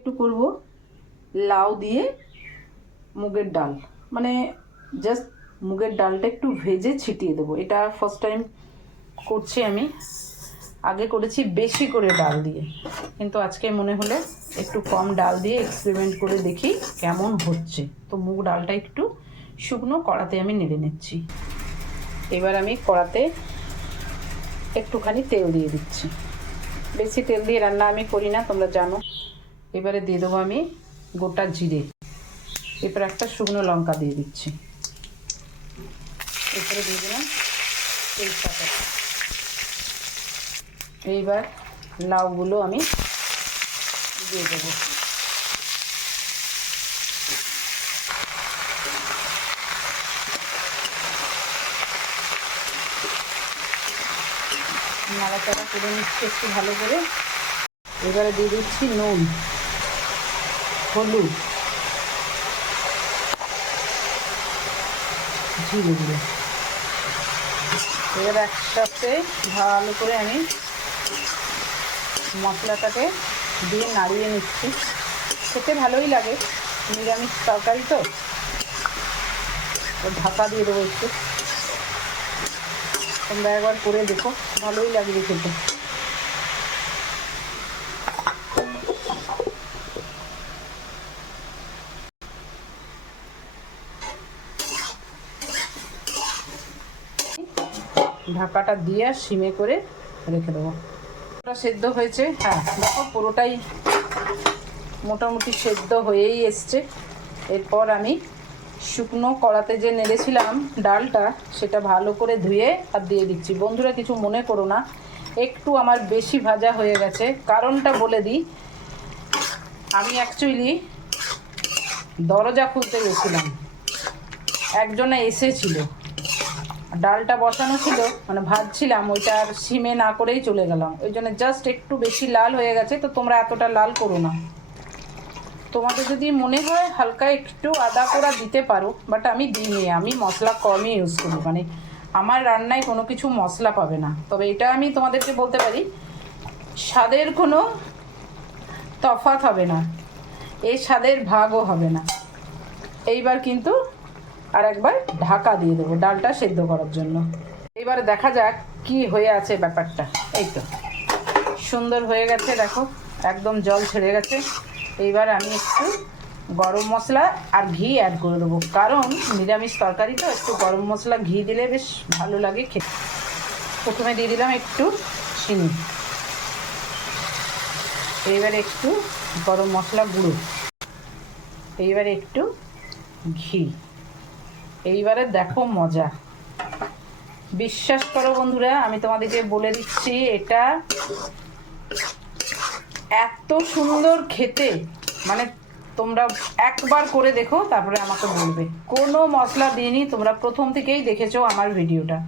একটু করব লাউ দিয়ে মুগের ডাল, মানে জাস্ট মুগের ডালটা একটু ভেজে ছিটিয়ে দেবো। এটা ফার্স্ট টাইম করছি আমি, আগে করেছি বেশি করে ডাল দিয়ে, কিন্তু আজকে মনে হলে একটু কম ডাল দিয়ে এক্সপেরিমেন্ট করে দেখি কেমন হচ্ছে। তো মুগ ডালটা একটু শুকনো কড়াতে আমি নেড়ে নিচ্ছি। এবার আমি কড়াতে একটুখানি তেল দিয়ে দিচ্ছি, বেশি তেল দিয়ে রান্না আমি করি না, তোমরা জানো। এবারে দিয়ে দেবো আমি গোটা জিরে, এরপর একটা শুকনো লঙ্কা দিয়ে দিচ্ছি, এরপরে দিয়ে দিলাম তেজপাতা। এইবার লাউগুলো আমি দিয়ে দেবো। নাড়াচাড়া করে নিচ্ছি একটু ভালো করে। এবারে দিয়ে দিচ্ছি নুন, হলুদ, জিরে গুঁড়ো। এবার একসাথে ভালো করে আমি মশলাটাকে দিয়ে নাড়িয়ে নিচ্ছি। খেতে ভালোই লাগে, নিরামিষ তরকারি তো। ঢাকা দিয়ে দেবো একটু, তোমরা একবার করে দেখো, ভালোই লাগবে খেতে। ঢাকাটা দিয়ে সিমে করে রেখে দেবো। ওটা সেদ্ধ হয়েছে, হ্যাঁ দেখো পুরোটাই মোটামুটি সেদ্ধ হয়েই এসছে। এরপর আমি শুকনো কড়াতে যে নেড়েছিলাম ডালটা, সেটা ভালো করে ধুয়ে আর দিয়ে দিচ্ছি। বন্ধুরা কিছু মনে করো না, একটু আমার বেশি ভাজা হয়ে গেছে, কারণটা বলে দিই। আমি অ্যাকচুয়ালি দরজা খুলতে গেছিলাম, একজনে এসেছিল, ডালটা বসানো ছিল, মানে ভাজছিলাম, ওইটা আর সিমে না করেই চলে গেলাম, ওই জন্য জাস্ট একটু বেশি লাল হয়ে গেছে। তো তোমরা এতটা লাল করো না, তোমাদের যদি মনে হয় হালকা একটু আদা কোড়া দিতে পারো, বাট আমি দিইনি, আমি মশলা কমই ইউজ করি, মানে আমার রান্নায় কোনো কিছু মশলা পাবে না। তবে এটা আমি তোমাদেরকে বলতে পারি, স্বাদের কোনো তফাৎ হবে না, এই স্বাদের ভাগও হবে না। এইবার কিন্তু আর একবার ঢাকা দিয়ে দেবো ডালটা সেদ্ধ করার জন্য। এবার দেখা যাক কি হয়ে আছে ব্যাপারটা। এই তো সুন্দর হয়ে গেছে, দেখো একদম জল ছেড়ে গেছে। এইবার আমি একটু গরম মশলা আর ঘি অ্যাড করে দেবো, কারণ নিরামিষ তরকারি তো একটু গরম মশলা ঘি দিলে বেশ ভালো লাগে খেতে। প্রথমে দিয়ে দিলাম একটু চিনি, এইবার একটু গরম মশলা গুঁড়ো, এইবার একটু ঘি। এইবারে দেখো মজা, বিশ্বাস করো বন্ধুরা, আমি তোমাদেরকে বলে দিচ্ছি, এটা এত সুন্দর খেতে, মানে তোমরা একবার করে দেখো, তারপরে আমাকে বলবে। কোনো মশলা দিইনি, তোমরা প্রথম থেকেই দেখেছো আমার ভিডিওটা।